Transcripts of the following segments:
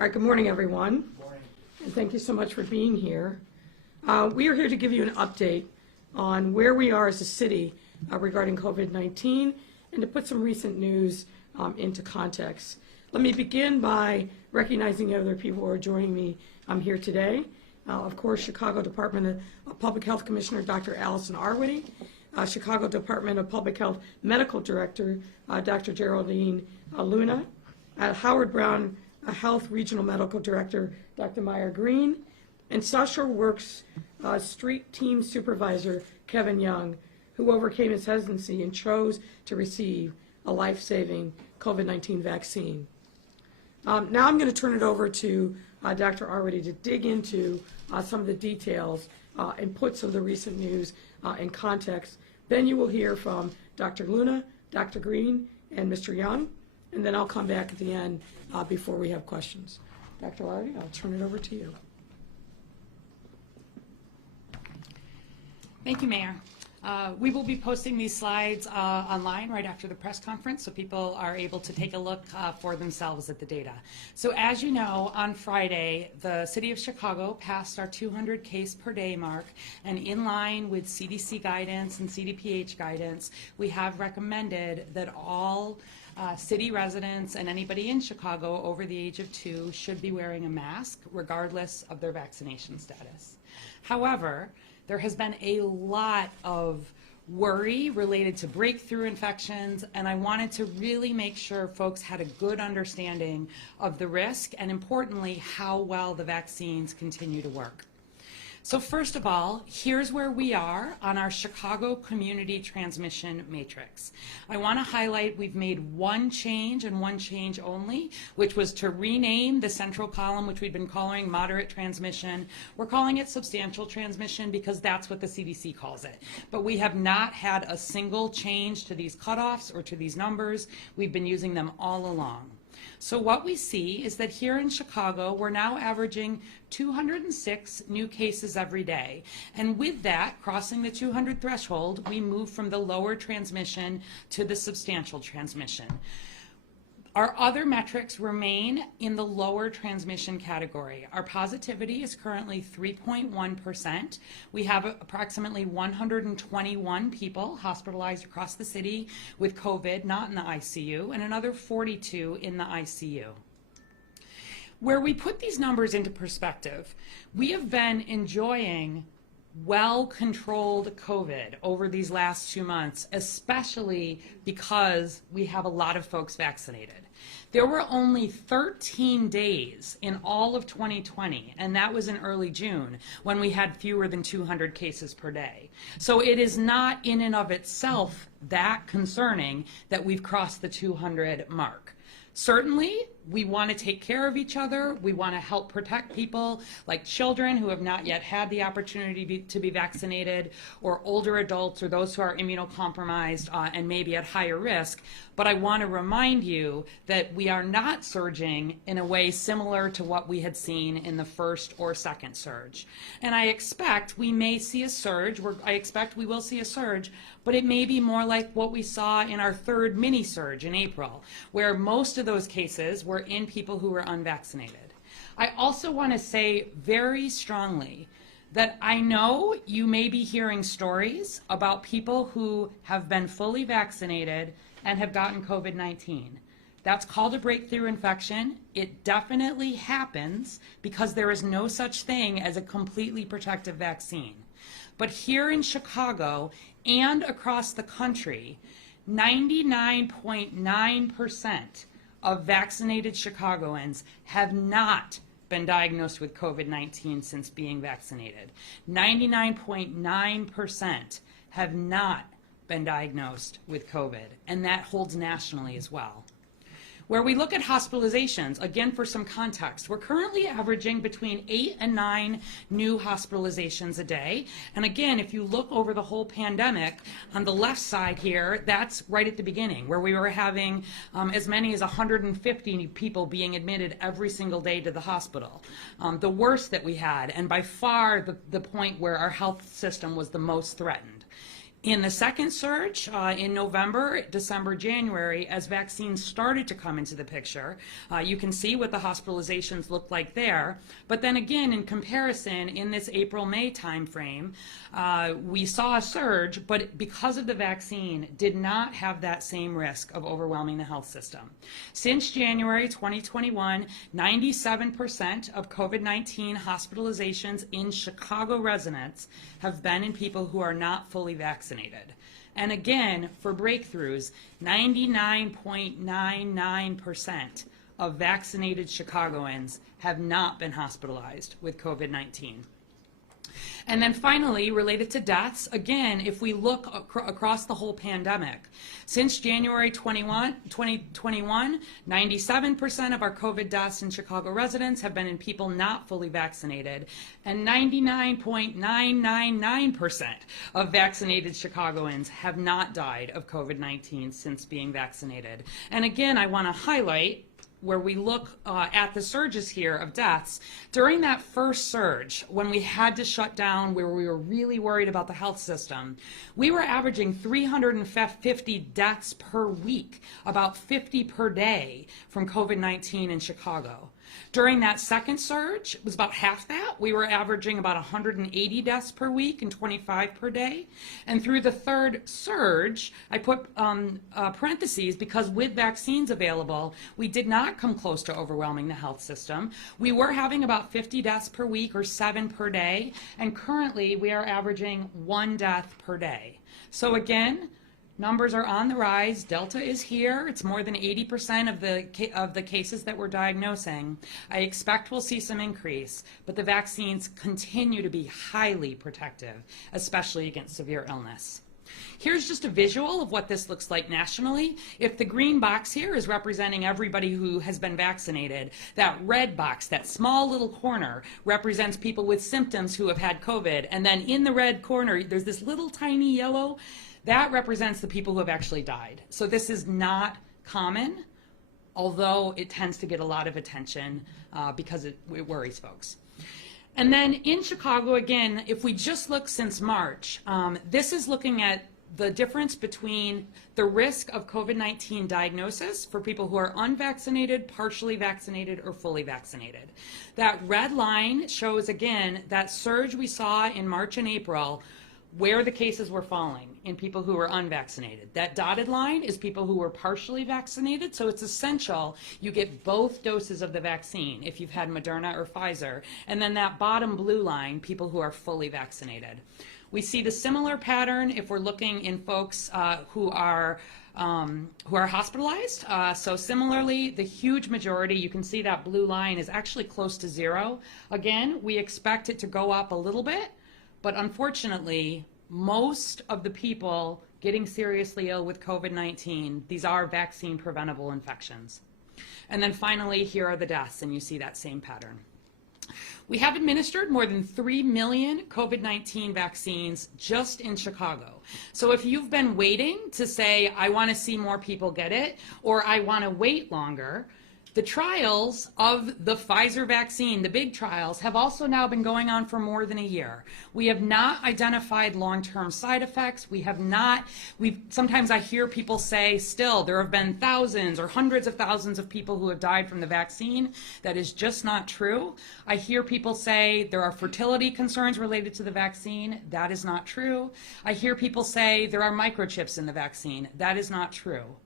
All right, good morning, everyone. Good morning. And thank you so much for being here. We are here to give you an update on where we are as a city regarding COVID-19 and to put some recent news into context. Let me begin by recognizing the other people who are joining me here today. Of course, Chicago Department of Public Health Commissioner Dr. Allison Arwady, Chicago Department of Public Health Medical Director Dr. Geraldine Luna, Howard Brown Health Regional Medical Director Dr. Meyer Green, and South Shore Works Street Team Supervisor Kevin Young, who overcame his hesitancy and chose to receive a life-saving COVID-19 vaccine. Now I'm going to turn it over to Dr. Arwady to dig into some of the details and put some of the recent news in context. Then you will hear from Dr. Luna, Dr. Green, and Mr. Young, and then I'll come back at the end before we have questions. Dr. Arwady, I'll turn it over to you. Thank you, Mayor. We will be posting these slides online right after the press conference so people are able to take a look for themselves at the data. So as you know, on Friday, the City of Chicago passed our 200 case per day mark, and in line with CDC guidance and CDPH guidance, we have recommended that all city residents and anybody in Chicago over the age of 2 should be wearing a mask regardless of their vaccination status. However, there has been a lot of worry related to breakthrough infections, and I wanted to really make sure folks had a good understanding of the risk and, importantly, how well the vaccines continue to work. So first of all, here's where we are on our Chicago community transmission matrix. I want to highlight we've made one change and one change only, which was to rename the central column, which we've been calling moderate transmission. We're calling it substantial transmission because that's what the CDC calls it. But we have not had a single change to these cutoffs or to these numbers. We've been using them all along. So what we see is that here in Chicago, we're now averaging 206 new cases every day. And with that, crossing the 200 threshold, we move from the lower transmission to the substantial transmission. Our other metrics remain in the lower transmission category. Our positivity is currently 3.1%. We have approximately 121 people hospitalized across the city with COVID, not in the ICU, and another 42 in the ICU. Where we put these numbers into perspective, we have been enjoying well-controlled COVID over these last 2 months, especially because we have a lot of folks vaccinated. There were only 13 days in all of 2020, and that was in early June, when we had fewer than 200 cases per day. So it is not in and of itself that concerning that we've crossed the 200 mark. Certainly, we want to take care of each other. We want to help protect people like children who have not yet had the opportunity to be vaccinated, or older adults, or those who are immunocompromised and maybe at higher risk. But I want to remind you that we are not surging in a way similar to what we had seen in the first or second surge. And I expect we may see a surge. I expect we will see a surge, but it may be more like what we saw in our third mini surge in April, where most of those cases were in people who were unvaccinated. I also want to say very strongly that I know you may be hearing stories about people who have been fully vaccinated and have gotten COVID-19. That's called a breakthrough infection. It definitely happens because there is no such thing as a completely protective vaccine. But here in Chicago and across the country, 99.9% of vaccinated Chicagoans have not been diagnosed with COVID-19 since being vaccinated. 99.9% have not been diagnosed with COVID, and that holds nationally as well. Where we look at hospitalizations, again for some context, we're currently averaging between 8 and 9 new hospitalizations a day. And again, if you look over the whole pandemic, on the left side here, that's right at the beginning, where we were having as many as 150 people being admitted every single day to the hospital. The worst that we had, and by far the point where our health system was the most threatened. In the second surge, in November, December, January, as vaccines started to come into the picture, you can see what the hospitalizations looked like there. But then again, in comparison, in this April-May timeframe, we saw a surge, but because of the vaccine, did not have that same risk of overwhelming the health system. Since January 2021, 97% of COVID-19 hospitalizations in Chicago residents have been in people who are not fully vaccinated. And again, for breakthroughs, 99.99% of vaccinated Chicagoans have not been hospitalized with COVID-19. And then finally, related to deaths, again, if we look across the whole pandemic, since January 2021, 97% of our COVID deaths in Chicago residents have been in people not fully vaccinated, and 99.999% of vaccinated Chicagoans have not died of COVID-19 since being vaccinated. And again, I want to highlight where we look at the surges here of deaths. During that first surge, when we had to shut down, where we were really worried about the health system, we were averaging 350 deaths per week, about 50 per day from COVID-19 in Chicago. During that second surge, it was about half that. We were averaging about 180 deaths per week and 25 per day. And through the third surge, I put parentheses because with vaccines available, we did not come close to overwhelming the health system. We were having about 50 deaths per week or 7 per day. And currently, we are averaging 1 death per day. So again, numbers are on the rise. Delta is here. It's more than 80% of the cases that we're diagnosing. I expect we'll see some increase, but the vaccines continue to be highly protective, especially against severe illness. Here's just a visual of what this looks like nationally. If the green box here is representing everybody who has been vaccinated, that red box, that small little corner, represents people with symptoms who have had COVID, and then in the red corner, there's this little tiny yellow. That represents the people who have actually died. So this is not common, although it tends to get a lot of attention because it worries folks. And then in Chicago, again, if we just look since March, this is looking at the difference between the risk of COVID-19 diagnosis for people who are unvaccinated, partially vaccinated, or fully vaccinated. That red line shows, again, that surge we saw in March and April where the cases were falling in people who were unvaccinated. That dotted line is people who were partially vaccinated, so it's essential you get both doses of the vaccine if you've had Moderna or Pfizer. And then that bottom blue line, people who are fully vaccinated. We see the similar pattern if we're looking in folks who are hospitalized. So similarly, the huge majority, you can see that blue line is actually close to 0. Again, we expect it to go up a little bit, but unfortunately, most of the people getting seriously ill with COVID-19, these are vaccine preventable infections. And then finally, here are the deaths, and you see that same pattern. We have administered more than 3 million COVID-19 vaccines just in Chicago. So if you've been waiting to say, I want to see more people get it, or I want to wait longer, the trials of the Pfizer vaccine, the big trials, have also now been going on for more than a year. We have not identified long-term side effects. Sometimes I hear people say still there have been thousands or hundreds of thousands of people who have died from the vaccine. That is just not true. I hear people say there are fertility concerns related to the vaccine. That is not true. I hear people say there are microchips in the vaccine. That is not true.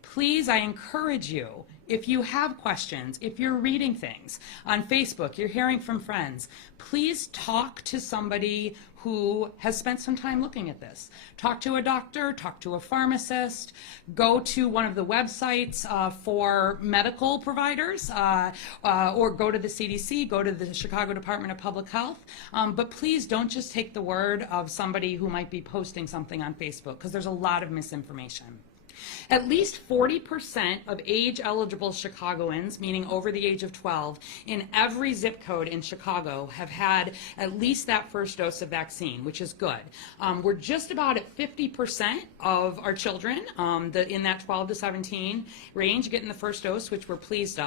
Please, I encourage you, if you have questions, if you're reading things on Facebook, you're hearing from friends, please talk to somebody who has spent some time looking at this. Talk to a doctor, talk to a pharmacist, go to one of the websites for medical providers, or go to the CDC, go to the Chicago Department of Public Health. But please don't just take the word of somebody who might be posting something on Facebook, because there's a lot of misinformation. At least 40% of age-eligible Chicagoans, meaning over the age of 12, in every zip code in Chicago have had at least that first dose of vaccine, which is good. We're just about at 50% of our children in that 12 to 17 range getting the first dose, which we're pleased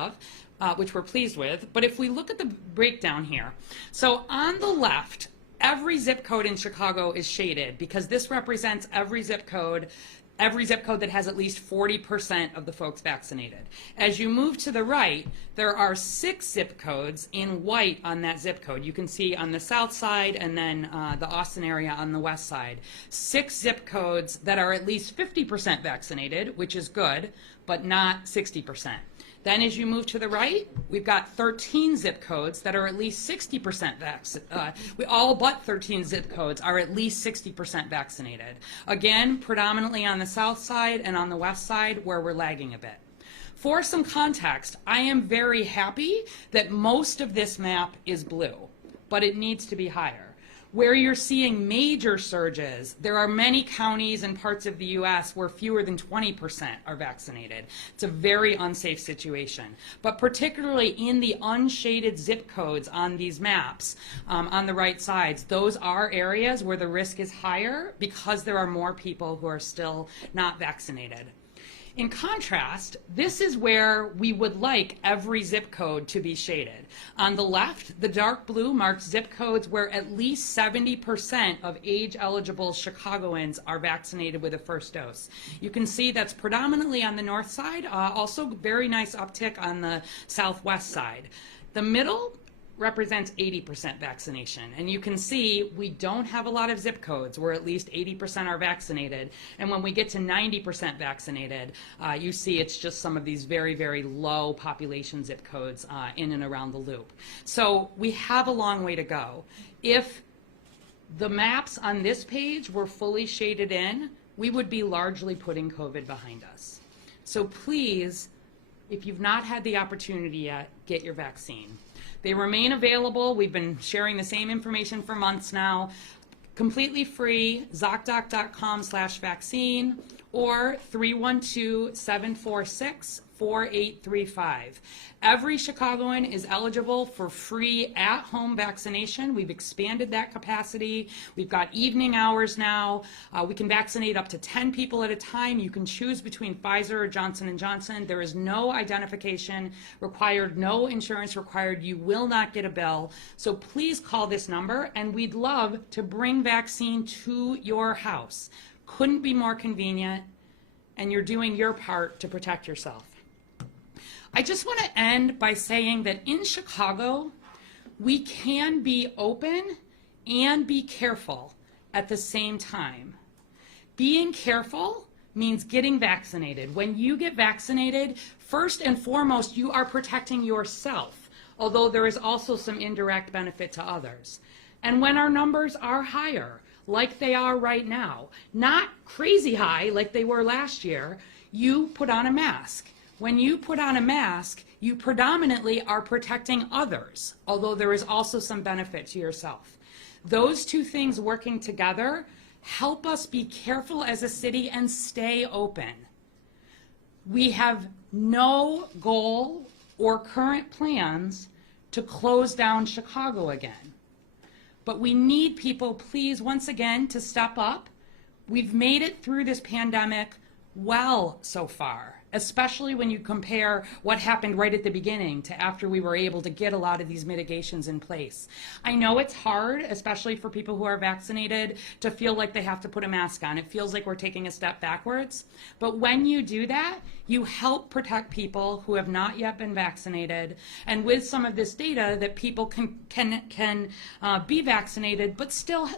with. But if we look at the breakdown here, so on the left, every zip code in Chicago is shaded because this represents every zip code that has at least 40% of the folks vaccinated. As you move to the right, there are 6 zip codes in white on that zip code. You can see on the south side and then the Austin area on the west side. 6 zip codes that are at least 50% vaccinated, which is good, but not 60%. Then as you move to the right, we've got 13 zip codes that are at least 60% all but 13 zip codes are at least 60% vaccinated. Again, predominantly on the south side and on the west side where we're lagging a bit. For some context, I am very happy that most of this map is blue, but it needs to be higher. Where you're seeing major surges, there are many counties and parts of the U.S. where fewer than 20% are vaccinated. It's a very unsafe situation. But particularly in the unshaded zip codes on these maps, on the right sides, those are areas where the risk is higher because there are more people who are still not vaccinated. In contrast, this is where we would like every zip code to be shaded. On the left, the dark blue marks zip codes where at least 70% of age-eligible Chicagoans are vaccinated with a first dose. You can see that's predominantly on the north side, also very nice uptick on the southwest side. The middle represents 80% vaccination. And you can see we don't have a lot of zip codes where at least 80% are vaccinated. And when we get to 90% vaccinated, you see it's just some of these very, very low population zip codes in and around the loop. So we have a long way to go. If the maps on this page were fully shaded in, we would be largely putting COVID behind us. So please, if you've not had the opportunity yet, get your vaccine. They remain available. We've been sharing the same information for months now. Completely free, ZocDoc.com/vaccine or 312-746-4835. Every Chicagoan is eligible for free at-home vaccination. We've expanded that capacity. We've got evening hours now. We can vaccinate up to 10 people at a time. You can choose between Pfizer or Johnson & Johnson. There is no identification required, no insurance required. You will not get a bill. So please call this number, and we'd love to bring vaccine to your house. Couldn't be more convenient, and you're doing your part to protect yourself. I just want to end by saying that in Chicago, we can be open and be careful at the same time. Being careful means getting vaccinated. When you get vaccinated, first and foremost, you are protecting yourself, although there is also some indirect benefit to others. And when our numbers are higher, like they are right now, not crazy high like they were last year, you put on a mask. When you put on a mask, you predominantly are protecting others, although there is also some benefit to yourself. Those two things working together help us be careful as a city and stay open. We have no goal or current plans to close down Chicago again. But we need people, please, once again, to step up. We've made it through this pandemic well so far, especially when you compare what happened right at the beginning to after we were able to get a lot of these mitigations in place. I know it's hard, especially for people who are vaccinated, to feel like they have to put a mask on. It feels like we're taking a step backwards. But when you do that, you help protect people who have not yet been vaccinated. And with some of this data that people can be vaccinated, but still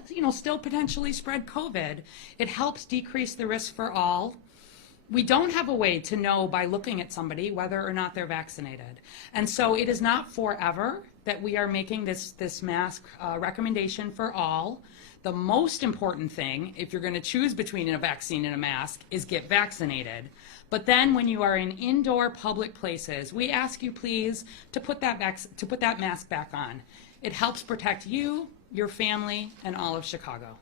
potentially spread COVID, it helps decrease the risk for all. We don't have a way to know by looking at somebody whether or not they're vaccinated. And so it is not forever that we are making this mask recommendation for all. The most important thing, if you're going to choose between a vaccine and a mask, is get vaccinated. But then when you are in indoor public places, we ask you please to put that mask back on. It helps protect you, your family, and all of Chicago.